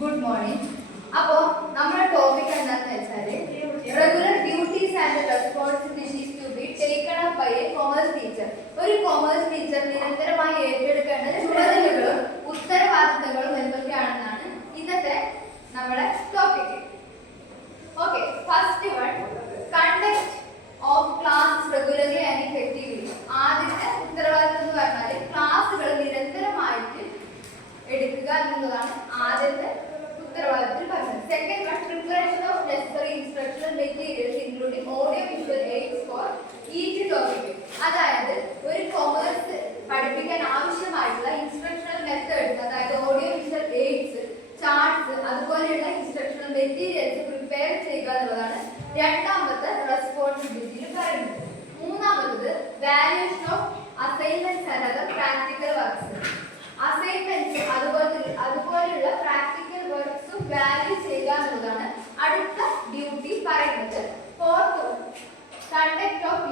Good morning. അപ്പോൾ നമ്മുടെ topic എന്താണെന്ന് വെച്ചാൽ regular duties and responsibilities to be taken up by a commerce teacher. ഒരു കൊമേഴ്സ് ടീച്ചർ നിരന്തരമായി ഏറ്റെടുക്കേണ്ട ചുമതലകളും ഉത്തരവാദിത്തങ്ങളും എന്തൊക്കെയാണെന്നാണ് ഇന്നത്തെ നമ്മുടെ topic. Okay, first one, conduct of class regularly and effectively. ആദ്യത്തെ ഉത്തരവാദിത്തം എന്ന് പറഞ്ഞാൽ ക്ലാസ്സുകൾ നിരന്തരമായിട്ട് എടുക്കുക എന്നുള്ളതാണ് ആദ്യത്തെ ഉത്തരവാദിത്തത്തിൽ പറഞ്ഞത്. Second one, preparation of necessary instructional materials including audio visual AIDS for each topic. അതായത് ഒരു കൊമേഴ്സ് പഠിപ്പിക്കാൻ ആവശ്യമായിട്ടുള്ള ഇൻസ്ട്രക്ഷണൽ മെത്തേഡ്സ്, അതായത് ഓഡിയോ വിഷ്വൽ എയ്ഡ്സ്, ചാർട്ട്സ്, അതുപോലെയുള്ള ഇൻസ്ട്രക്ഷണൽ മെറ്റീരിയൽസ് പ്രിപ്പയർ ചെയ്യുക എന്നുള്ളതാണ് രണ്ടാമത്തെ റെസ്പോൺസിബിലിറ്റിയിൽ പറയുന്നത്. മൂന്നാമത്, valuation of assignments and other practical works. Assignments അതുപോലെയുള്ള പ്രാക്ടിക്കൽ വർക്ക്സും വാല്യൂ ചെയ്യുക എന്നുള്ളതാണ് അടുത്ത ഡ്യൂട്ടി പറയുന്നത്. Fourth, conduct of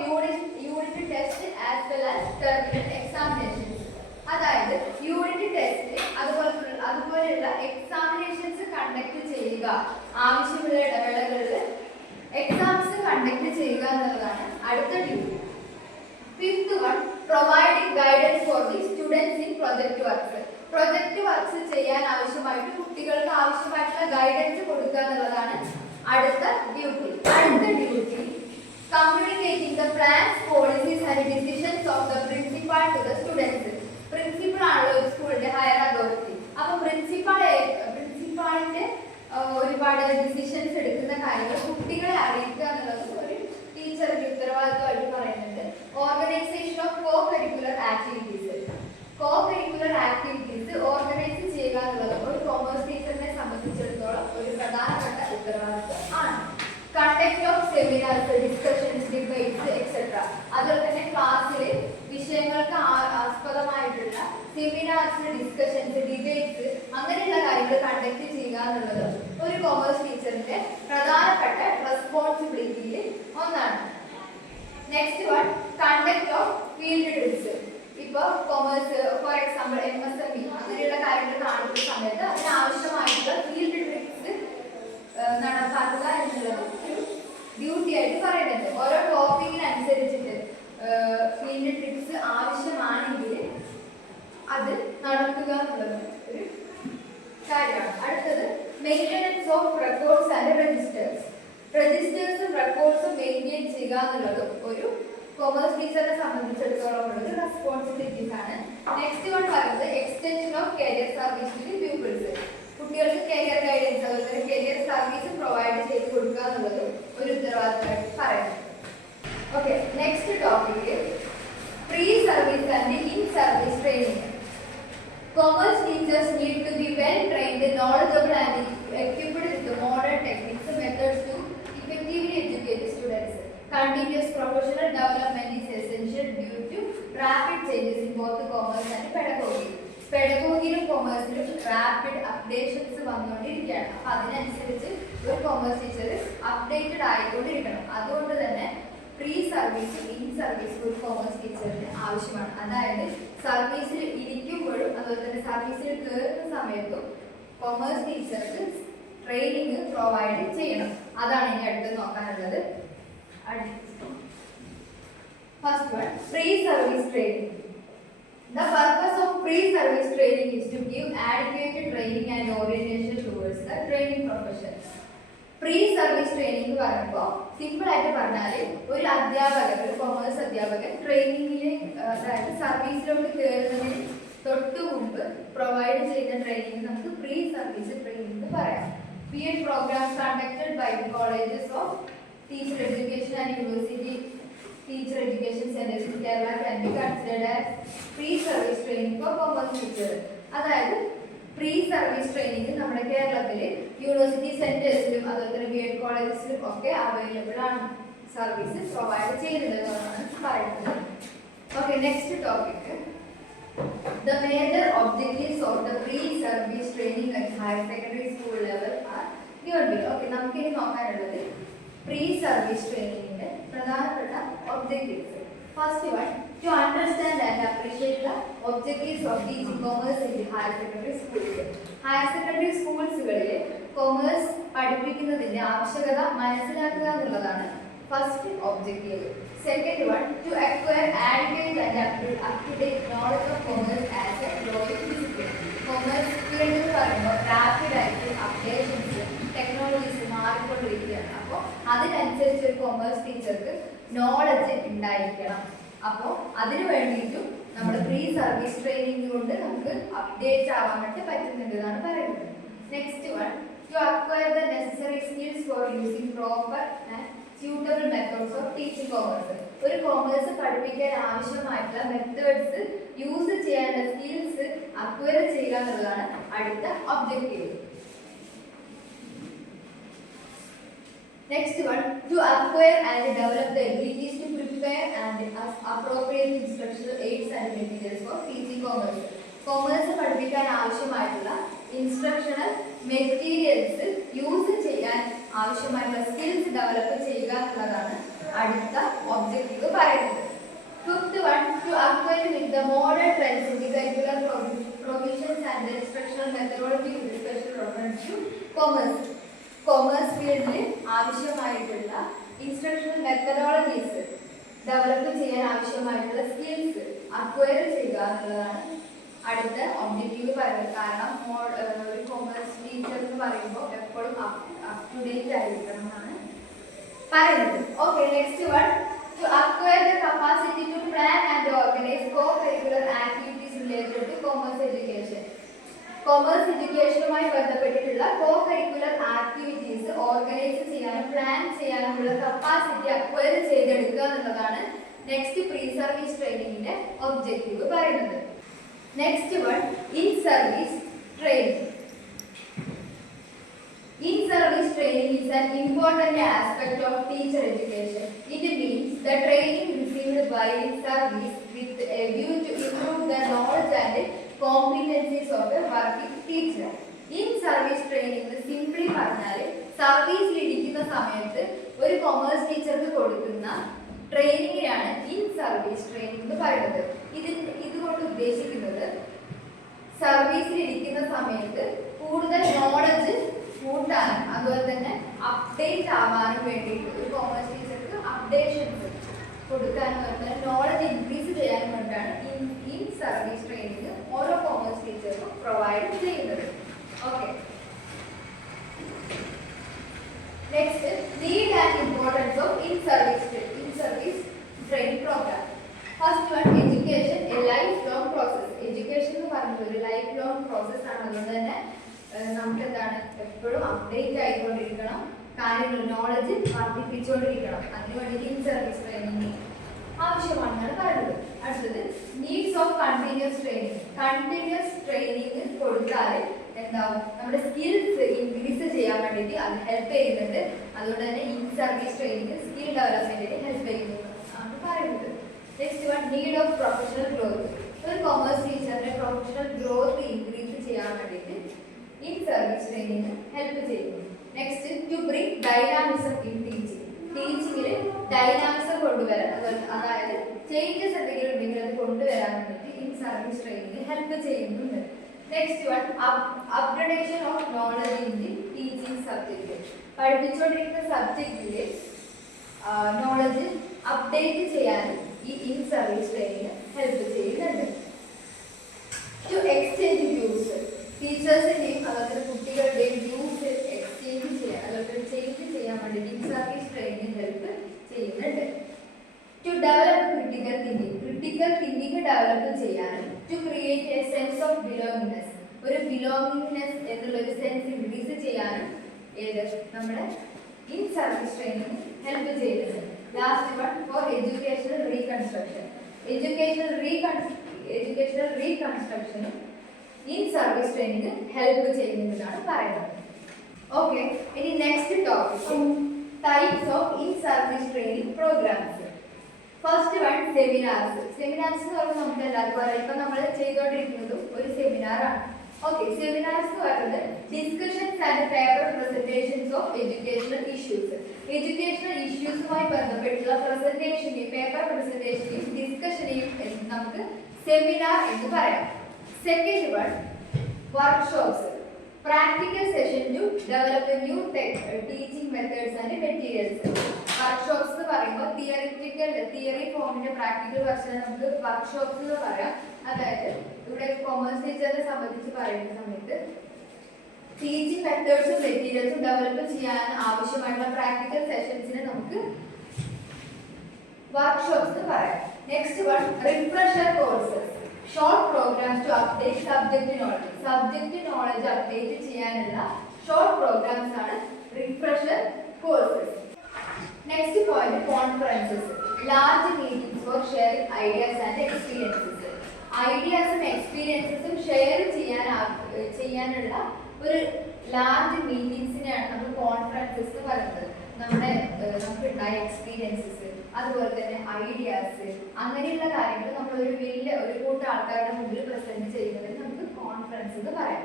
unit test as well as terminal examinations. അതായത് യൂണിറ്റ് ടെസ്റ്റ് അതുപോലെയുള്ള എക്സാമിനേഷൻസ് കണ്ടക്ട് ചെയ്യുക, ആവശ്യമുള്ള ഇടവേളകളിൽ എക്സാംസ് കണ്ടക്ട് ചെയ്യുക എന്നുള്ളതാണ് അടുത്ത ഡ്യൂട്ടി. Fifth one, providing guidance for the students in project works. Project works ചെയ്യാൻ ആവശ്യമായിട്ട് കുട്ടികൾക്ക് ആവശ്യമായിട്ടുള്ള ഗൈഡൻസ് കൊടുക്കുക എന്നുള്ളതാണ് അടുത്ത ഡ്യൂട്ടി. Communicating the plans, policies and decisions of the principal to the students. Principal ആണല്ലോ ഒരു സ്കൂളിന്റെ ഹയർ അതോറിറ്റി. അപ്പൊ പ്രിൻസിപ്പാളിന്റെ ഒരുപാട് ഡിസിഷൻസ് എടുക്കുന്ന കാര്യങ്ങൾ കുട്ടികളെ അറിയിക്കുക എന്നുള്ളത് ഒരു ടീച്ചറിന്റെ ഉത്തരവാദിത്വമായിട്ട് പറയുന്നുണ്ട്. Organisation of co curricular activities. Co curricular activities organise ചെയ്യുക എന്നുള്ളത് ഒരു കൊമേഴ്സ് ടീച്ചറിനെ സംബന്ധിച്ചിടത്തോളം ഒരു പ്രധാനപ്പെട്ട ഉത്തരവാദിത്വം ആണ്. Conduct of seminars, discussions, debates etcetera. അതുപോലെ തന്നെ ക്ലാസ്സിൽ വിഷയങ്ങൾക്ക് ആസ്പദമായിട്ടുള്ള സെമിനാർസ്, ഡിസ്കഷൻസ്, ഡിബേറ്റ്സ് അങ്ങനെയുള്ള കാര്യങ്ങൾ കണ്ടക്ട് ചെയ്യുക എന്നുള്ളത് ഒരു കൊമേഴ്സ് ടീച്ചറിന്റെ പ്രധാനപ്പെട്ട റെസ്പോൺസിബിലിറ്റിയിൽ ഒന്നാണ്. Next one, conduct of field TRIPS. ഇപ്പൊ കൊമേഴ്സ് ഫോർ എക്സാമ്പിൾ MSME അങ്ങനെയുള്ള കാര്യങ്ങൾ കാണുന്ന സമയത്ത് അതിനാവശ്യമായിട്ടുള്ള ഫീൽഡ് ട്രിപ്സ് നടപ്പാക്കുക എന്നുള്ളത് ഒരു ഡ്യൂട്ടി ആയിട്ട് പറയുന്നുണ്ട്. ഓരോ ടോപ്പിക്കിനനുസരിച്ചിട്ട് ഫീൽഡ് ട്രിപ്സ് ആവശ്യമാണെങ്കിൽ അത് നടത്തുക എന്നുള്ളത് ഒരു കാര്യമാണ്. അടുത്തത്, maintenance of records and registers. രജിസ്റ്റേഴ്സും റെക്കോർഡ്സും മെയിൻറ്റെയിൻ ചെയ്യുക എന്നുള്ളതും ഒരു കൊമേഴ്സ് ടീച്ചറിനെ സംബന്ധിച്ചിടത്തോളം ഉള്ളത് റെസ്പോൺസിബിലിറ്റീസ് ആണ്. നെക്സ്റ്റ് വൺ പറയുന്നത് extension of career service to peoples. കുട്ടികൾക്ക് കരിയർ ഗൈഡൻസ് അതുപോലെ കരിയർ സർവീസ് പ്രൊവൈഡ് ചെയ്ത് കൊടുക്കുക എന്നുള്ളത് ഒരു ഉത്തരവാദിത്തമായിട്ട് പറയുന്നത്. Okay, next topic, pre service and in service training. Commerce teachers need to be well trained, knowledgeable and equipped with modern techniques and methods to effectively educate students. Continuous professional development is essential due to rapid changes in both commerce and pedagogy. പെഡഗോഗിയിലും കൊമേഴ്സിലും rapid updations വന്നുകൊണ്ടിരിക്കുകയാണ്. അപ്പം അതിനനുസരിച്ച് ഒരു commerce teacher updated ആയിക്കൊണ്ടിരിക്കണം. അതുകൊണ്ട് തന്നെ pre service, in service ഒരു commerce ടീച്ചറിന് ആവശ്യമാണ്. അതായത് സർവീസിൽ ഇരിക്കുമ്പോഴും അതുപോലെ തന്നെ സർവീസിൽ കയറുന്ന സമയത്തും കൊമേഴ്സ് ടീച്ചർക്ക് ട്രെയിനിങ് പ്രൊവൈഡ് ചെയ്യണം. അതാണ് ഇനി അടുത്ത് നോക്കാനുള്ളത്. First one, pre service training. The purpose of pre-service training is to give adequate training and orientation towards the training profession. Pre-service training എന്ന് പറയുമ്പോൾ സിമ്പിൾ ആയിട്ട് പറഞ്ഞാൽ ഒരു അധ്യാപകൻ, ഒരു കൊമേഴ്സ് അധ്യാപകൻ ട്രെയിനിങ്ങിൽ, അതായത് സർവീസിലോട്ട് കയറുന്നതിന് തൊട്ട് മുമ്പ് പ്രൊവൈഡ് ചെയ്യുന്ന ട്രെയിനിങ് നമുക്ക് പ്രീ സർവീസ് ട്രെയിനിങ് എന്ന് പറയാം. BEd programs conducted by the colleges of teacher education and university teacher education centers in Kerala can be considered as pre-service training for commerce teacher. അതായത് പ്രീ സർവീസ് ട്രെയിനിങ് നമ്മുടെ കേരളത്തിൽ university സെന്റേഴ്സിലും അതുപോലെ തന്നെ BEd കോളേജസിലും ഒക്കെ available ആണ്, service provide ചെയ്യുന്നത് എന്നാണ് പറയുന്നത്. Okay, next topic, the major objectives of the pre-service training at higher secondary school level are given below. Okay, നമുക്കിനി നോക്കാനുള്ളത് പ്രീ സർവീസ് ട്രെയിനിങ്ങിന്റെ പ്രധാനപ്പെട്ട objectives. First one, to understand and appreciate the objectives of teaching commerce in the higher secondary schools. Higher secondary schools കൊമേഴ്സ് പഠിപ്പിക്കുന്നതിന്റെ ആവശ്യകത മനസ്സിലാക്കുക എന്നുള്ളതാണ് first objective. Second one, to acquire ആഡ്വേറ്റ് and up to date knowledge of commerce as a growing discipline. Commerce field എന്ന് പറയുമ്പോൾ rapid ആയിട്ട് updations technologies മാറിക്കൊണ്ടിരിക്കുകയാണ്. അപ്പോൾ അതിനനുസരിച്ച് ഒരു കൊമേഴ്സ് ടീച്ചർക്ക് നോളജ് ഉണ്ടായിരിക്കണം. അപ്പോൾ അതിനു വേണ്ടിയിട്ടും നമ്മൾ പ്രീ സർവീസ് ട്രെയിനിങ് കൊണ്ട് നമുക്ക് അപ്ഡേറ്റ് ആവാൻ വേണ്ടി പറ്റുന്നുണ്ട് എന്നാണ് പറയുന്നത്. Next one, to acquire the necessary skills for using proper and suitable methods of teaching commerce. ഒരു കൊമേഴ്സ് പഠിപ്പിക്കാൻ ആവശ്യമായിട്ടുള്ള മെത്തേഡ്സ് യൂസ് ചെയ്യാനുള്ള സ്കിൽസ് അക്വയർ ചെയ്യുക എന്നുള്ളതാണ് അടുത്ത objective. Next one, to acquire and develop the abilities to prepare and appropriate instructional aids and materials for teaching commerce. Commerce പഠിപ്പിക്കാൻ ആവശ്യമായിട്ടുള്ള instructional materials use ചെയ്യാൻ ആവശ്യമായിട്ടുള്ള സ്കിൽസ് ഡെവലപ്പ് ചെയ്യുക എന്നുള്ളതാണ് അടുത്ത ഒബ്ജക്റ്റീവ് പറയുന്നത്. Fifth one, to acquire with the modern trends in the curricular provisions and the instructional methodology with special reference to commerce. Commerce ഫീൽഡിൽ ആവശ്യമായിട്ടുള്ള ഇൻസ്ട്രക്ഷണൽ മെത്തഡോളജീസ് ഡെവലപ്പ് ചെയ്യാൻ ആവശ്യമായിട്ടുള്ള സ്കിൽസ് അക്വയർ ചെയ്യുക എന്നുള്ളതാണ് അടുത്ത ഒബ്ജക്റ്റീവ് പറയുന്നത്. കാരണം ഒരു കൊമേഴ്സ് ടീച്ചർ എന്ന് പറയുമ്പോൾ എപ്പോഴും അപ് ടു ഡേറ്റ് ആയിരിക്കണം എന്നാണ് പറയുന്നത്. Okay, next one, to acquire the capacity to plan and organise co curricular activities related to commerce education. Commerce എഡ്യൂക്കേഷനുമായി ബന്ധപ്പെട്ടിട്ടുള്ള കോ കരിക്കുലർ ആക്ടിവിറ്റീസ് ഓർഗനൈസ് ചെയ്യാനും പ്ലാൻ ചെയ്യാനുമുള്ള കപ്പാസിറ്റി അക്വയർ ചെയ്തെടുക്കുക എന്നുള്ളതാണ് നെക്സ്റ്റ് പ്രീ സർവീസ് ട്രെയിനിങ്ങിന്റെ ഒബ്ജക്റ്റീവ് പറയുന്നത്. Next one, in service training. In service training is an important aspect of teacher education. It means the training received by service with a view to improve the knowledge and competencies of a working teacher. In service training simply പറഞ്ഞാൽ സർവീസിൽ ഇരിക്കുന്ന സമയത്ത് ഒരു commerce ടീച്ചർക്ക് കൊടുക്കുന്ന ട്രെയിനിങ്ങിനാണ് in service training എന്ന് പറയുന്നത്. ഇതുകൊണ്ട് ഉദ്ദേശിക്കുന്നത് സർവീസിൽ ഇരിക്കുന്ന സമയത്ത് കൂടുതൽ നോളജ് കൂട്ടാനും അതുപോലെ തന്നെ അപ്ഡേറ്റ് ആവാനും വേണ്ടിയിട്ട് ഒരു കൊമേഴ്സ് ടീച്ചർക്ക് അപ്ഡേഷൻസ് കൊടുക്കാനും അതുപോലെ നോളജ് ഇൻക്രീസ് ചെയ്യാനും വേണ്ടിയിട്ടാണ് ഇൻ സർവീസ് ട്രെയിനിങ് ഓരോ കൊമേഴ്സ് ടീച്ചർക്കും പ്രൊവൈഡ് ചെയ്യുന്നത്. Okay, next, need and importance of in service training programme. First one, education a lifelong process. Education എന്ന് പറയുന്നത് ഒരു ലൈഫ് ലോങ് പ്രോസസ് ആണ്. അതുകൊണ്ട് തന്നെ നമുക്ക് എന്താണ് എപ്പോഴും അപ്ഡേറ്റ് ആയിക്കൊണ്ടിരിക്കണം, കാര്യങ്ങൾ നോളജ് വർദ്ധിപ്പിച്ചുകൊണ്ടിരിക്കണം. അതിനുവേണ്ടി ഇൻ സർവീസ് ട്രെയിനിങ് ആവശ്യമാണെന്നാണ് പറയുന്നത്. അടുത്തത്, needs of continuous training. Continuous training കൊടുത്താൽ എന്താവും, നമ്മുടെ സ്കിൽസ് ഇൻക്രീസ് ചെയ്യാൻ വേണ്ടിയിട്ട് അത് ഹെൽപ്പ് ചെയ്യുന്നുണ്ട്. അതുകൊണ്ട് തന്നെ ഇൻ സർവീസ് ട്രെയിനിങ് സ്കിൽ ഡെവലപ്മെന്റിന് ഹെൽപ്പ് ചെയ്യുന്നു ആണ് പറയുന്നത്. Next one, need of professional growth. ഒരു കൊമേഴ്സ് ടീച്ചറിന്റെ പ്രൊഫഷണൽ ഗ്രോത്ത് ഇൻക്രീസ് ചെയ്യാൻ വേണ്ടിയിട്ട് ഇൻ സർവീസ് ട്രെയിനിങ് ഹെൽപ്പ് ചെയ്യുന്നു. Next, to bring dynamism in teaching. ടീച്ചിങ്ങിൽ ഡൈനാമിസം കൊണ്ടുവരാൻ, അതായത് ചേഞ്ചസ് എന്തെങ്കിലും ഉണ്ടെങ്കിൽ അത് കൊണ്ടുവരാൻ വേണ്ടിയിട്ട് ഇൻ സർവീസ് ട്രെയിനിങ് ഹെൽപ്പ് ചെയ്യുന്നുണ്ട്. Next one, upgradation of knowledge in the teaching subject. പഠിപ്പിച്ചുകൊണ്ടിരിക്കുന്ന സബ്ജക്റ്റിൽ നോളജ് അപ്ഡേറ്റ് ചെയ്യാൻ ഈ ഇൻ സർവീസ് ട്രെയിനിങ് ഹെൽപ്പ് ചെയ്യുന്നുണ്ട്. To exchange views. ടീച്ചേഴ്സിന്റെയും അതുപോലെ കുട്ടികളുടെയും വ്യൂസ് എക്സ്ചേഞ്ച് ചെയ്യാൻ, അതുപോലെ ചേഞ്ച് ചെയ്യാൻ വേണ്ടി ഇൻ സർവീസ് ട്രെയിനിങ് ഹെൽപ്പ് ചെയ്യുന്നുണ്ട്. To develop critical thinking. Critical thinking develop ചെയ്യാനും to create a sense of belongingness, ഒരു ബിലോങ്ങിങ്നെസ് എന്നുള്ള ഒരു സെൻസ് ഇൻക്രീസ് ചെയ്യാനും നമ്മുടെ ഇൻ സർവീസ് ട്രെയിനിങ് ഹെൽപ്പ് ചെയ്യുന്നുണ്ട്. Last one, for educational reconstruction. Educational റീകൺസ്ട്രക്ഷനും ഇൻ സർവീസ് ട്രെയിനിങ് ഹെൽപ്പ് ചെയ്യുന്നതാണ് പറയുന്നത്. ഓക്കെ, ഇനി next topic, types of in service training programmes. First one, seminars. Seminars എന്ന് പറയുമ്പോൾ നമുക്ക് എല്ലാവർക്കും അറിയാം, ഇപ്പൊ നമ്മൾ ചെയ്തുകൊണ്ടിരിക്കുന്നതും ഒരു സെമിനാറാണ്. ഓക്കെ, സെമിനാർസ് എന്ന് പറയുന്നത് discussions and paper presentations of educational issues. Educational ഇഷ്യൂസുമായി ബന്ധപ്പെട്ടുള്ള പ്രസന്റേഷനെയും പേപ്പർ പ്രസന്റേഷനെയും ഡിസ്കഷനെയും നമുക്ക് സെമിനാർ എന്ന് പറയാം. Second one, workshops. Practical session to develop a new teaching methods and materials. Workshops എന്ന് പറയുമ്പോൾ തിയറി ഫോമിന്റെ പ്രാക്ടിക്കൽ വെർഷൻ നമുക്ക് വർക്ക്ഷോപ്സ് എന്ന് പറയാം. അതായത് ഇവിടെ കൊമേഴ്സ് ടീച്ചറിനെ സംബന്ധിച്ച് പറയുന്ന സമയത്ത് ടീച്ചിങ് മെത്തേഡ്സും മെറ്റീരിയൽസും ഡെവലപ്പ് ചെയ്യാൻ ആവശ്യമായിട്ടുള്ള പ്രാക്ടിക്കൽ സെഷൻസിനെ നമുക്ക് വർക്ക്ഷോപ്സ് എന്ന് പറയാം. Next one refresher courses. Short programs to update subject knowledge update ചെയ്യാനുള്ള ഷോർട്ട് പ്രോഗ്രാംസ് ആണ് refresher courses. Next point conferences. Large meetings for sharing ideas and experiences. ഐഡിയാസും എക്സ്പീരിയൻസസും ഷെയർ ചെയ്യാനുള്ള ഒരു ലാർജ് മീറ്റിംഗ്സിനെയാണ് നമ്മൾ കോൺഫറൻസസ് എന്ന് പറയുന്നത്. നമുക്കുണ്ടായ എക്സ്പീരിയൻസസ്, അതുപോലെ തന്നെ ഐഡിയാസ്, അങ്ങനെയുള്ള കാര്യങ്ങൾ നമ്മൾ ഒരു കൂട്ടം ആൾക്കാരുടെ മുമ്പിൽ പ്രസന്റ് ചെയ്യുന്നതിന് നമുക്ക് കോൺഫറൻസ് എന്ന് പറയാം.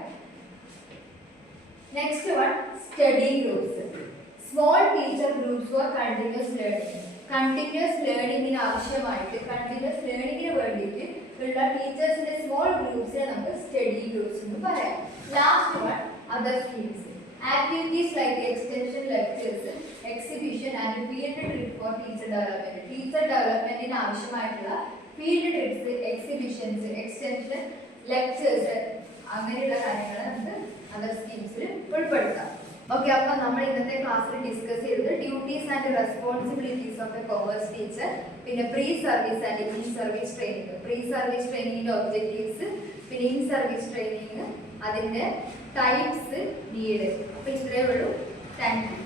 Next one study groups. Small teacher groups for continuous learning. Continuous ലേണിംഗിന് ആവശ്യമായിട്ട് കണ്ടിന്യൂസ് ലേണിംഗിന് വേണ്ടിയിട്ട് ഉള്ള ടീച്ചേഴ്സിന്റെ സ്മോൾ ഗ്രൂപ്പ്സിനെ നമുക്ക് സ്റ്റഡി ഗ്രൂപ്പ്സ് എന്ന് പറയാം. Last one other schemes. Activities like extension lectures, exhibition and field trip for teacher development. Teacher ഡെവലപ്മെന്റിന് ആവശ്യമായിട്ടുള്ള field trips, exhibitions, extension lectures, അങ്ങനെയുള്ള കാര്യങ്ങൾ നമുക്ക് അതർ സ്കീംസിൽ ഉൾപ്പെടുത്താം. ഓക്കെ, അപ്പൊ നമ്മൾ ഇന്നത്തെ ക്ലാസ്സിൽ ഡിസ്കസ് ചെയ്തത് duties and responsibilities of a commerce teacher, പിന്നെ pre service and in service training. Pre service ട്രെയിനിങ്ങിന്റെ ഒബ്ജക്റ്റീവ്സ്, പിന്നെ ഇൻ സർവീസ് ട്രെയിനിങ്, അതിന്റെ ടൈപ്സ്, നീഡ്. അപ്പൊ ഇത്രയേ ഉള്ളൂ. Thank U.